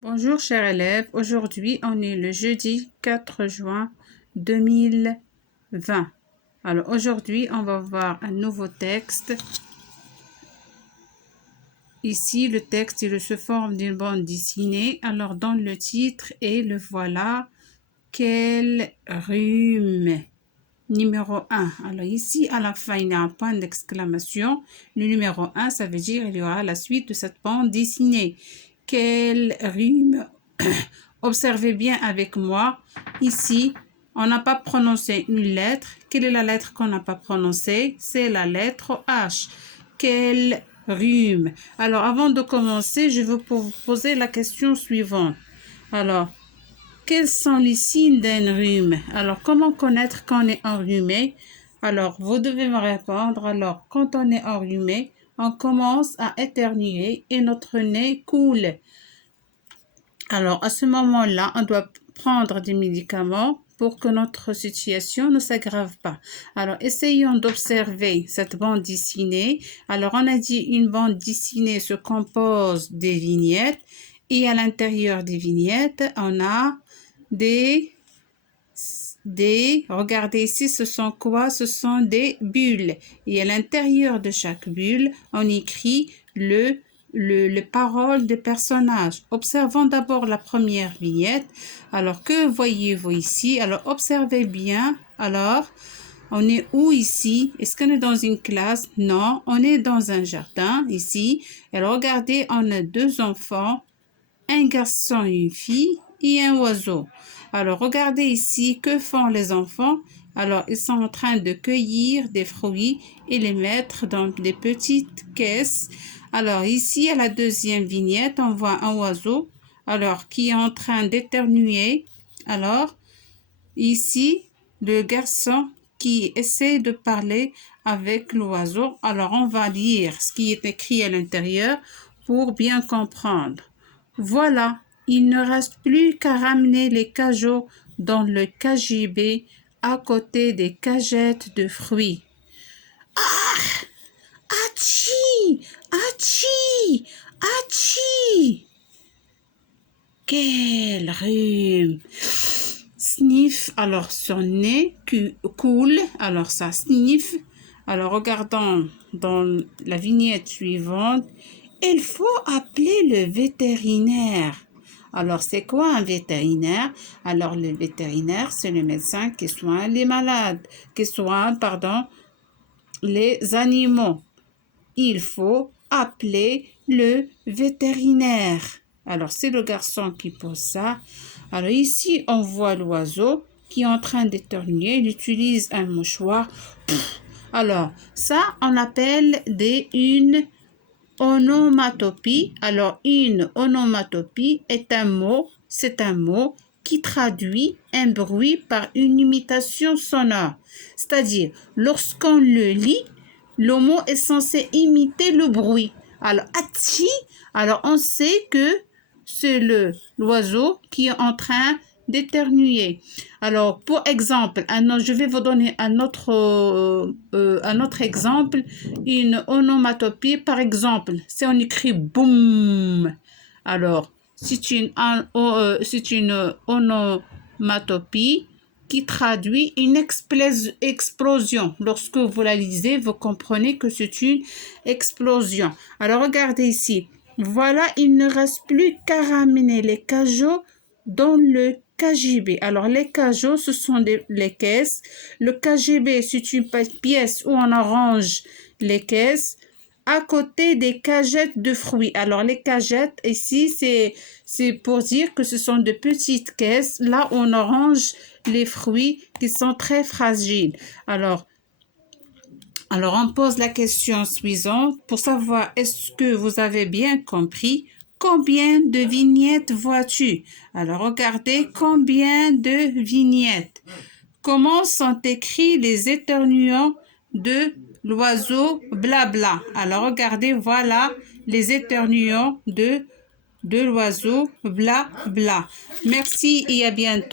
Bonjour chers élèves, aujourd'hui on est le jeudi 4 juin 2020. Alors aujourd'hui on va voir un nouveau texte. Ici le texte il se forme d'une bande dessinée. Alors dans le titre et le voilà, quel rhume. Numéro 1. Alors ici à la fin il y a un point d'exclamation. Le numéro 1 ça veut dire il y aura la suite de cette bande dessinée. Quel rhume. Observez bien avec moi. Ici, on n'a pas prononcé une lettre. Quelle est la lettre qu'on n'a pas prononcée? C'est la lettre H. Quel rhume. Alors, avant de commencer, je veux vous poser la question suivante. Alors, quels sont les signes d'un rhume? Alors, comment connaître qu'on est enrhumé? Alors, vous devez me répondre. Alors, quand on est enrhumé, on commence à éternuer et notre nez coule. Alors, à ce moment-là, on doit prendre des médicaments pour que notre situation ne s'aggrave pas. Alors, essayons d'observer cette bande dessinée. Alors, on a dit une bande dessinée se compose des vignettes et à l'intérieur des vignettes, on a regardez ici, ce sont quoi? Ce sont des bulles. Et à l'intérieur de chaque bulle, on écrit les paroles des personnages. Observons d'abord la première vignette. Alors, que voyez-vous ici? Alors, observez bien. Alors, on est où ici? Est-ce qu'on est dans une classe? Non, on est dans un jardin ici. Et regardez, on a deux enfants, un garçon et une fille et un oiseau. Alors, regardez ici, que font les enfants? Alors, ils sont en train de cueillir des fruits et les mettre dans des petites caisses. Alors, ici, à la deuxième vignette, on voit un oiseau, alors, qui est en train d'éternuer. Alors, ici, le garçon qui essaie de parler avec l'oiseau. Alors, on va lire ce qui est écrit à l'intérieur pour bien comprendre. Voilà, il ne reste plus qu'à ramener les cajots dans le KGB à côté des cagettes de fruits. Ah! Atchi! Atchi! Atchi! Quel rhume! Sniff, alors son nez coule, alors ça sniffe. Alors regardons dans la vignette suivante. Il faut appeler le vétérinaire. Alors, c'est quoi un vétérinaire? Alors, le vétérinaire, c'est le médecin qui soigne les malades, qui soigne, les animaux. Il faut appeler le vétérinaire. Alors, c'est le garçon qui pose ça. Alors, ici, on voit l'oiseau qui est en train d'éternuer. Il utilise un mouchoir. Alors, ça, on appelle une onomatopie. Alors, une onomatopie est un mot, c'est un mot qui traduit un bruit par une imitation sonore. C'est-à-dire, lorsqu'on le lit, le mot est censé imiter le bruit. Alors, atchi, alors on sait que c'est l'oiseau qui est en train d'éternuer. Alors, pour exemple, je vais vous donner un autre exemple, une onomatopée. Par exemple, si on écrit boum, alors c'est une onomatopée qui traduit une explosion. Lorsque vous la lisez, vous comprenez que c'est une explosion. Alors, regardez ici. Voilà, il ne reste plus qu'à ramener les cajots dans le KGB. Alors, les cajots, ce sont les caisses. Le KGB, c'est une pièce où on arrange les caisses à côté des cagettes de fruits. Alors, les cagettes, ici, c'est pour dire que ce sont de petites caisses là où on arrange les fruits qui sont très fragiles. Alors, on pose la question suivante pour savoir est-ce que vous avez bien compris. Combien de vignettes vois-tu? Alors, regardez combien de vignettes. Comment sont écrits les éternuements de l'oiseau blabla? Alors, regardez, voilà les éternuements de l'oiseau blabla. Merci et à bientôt.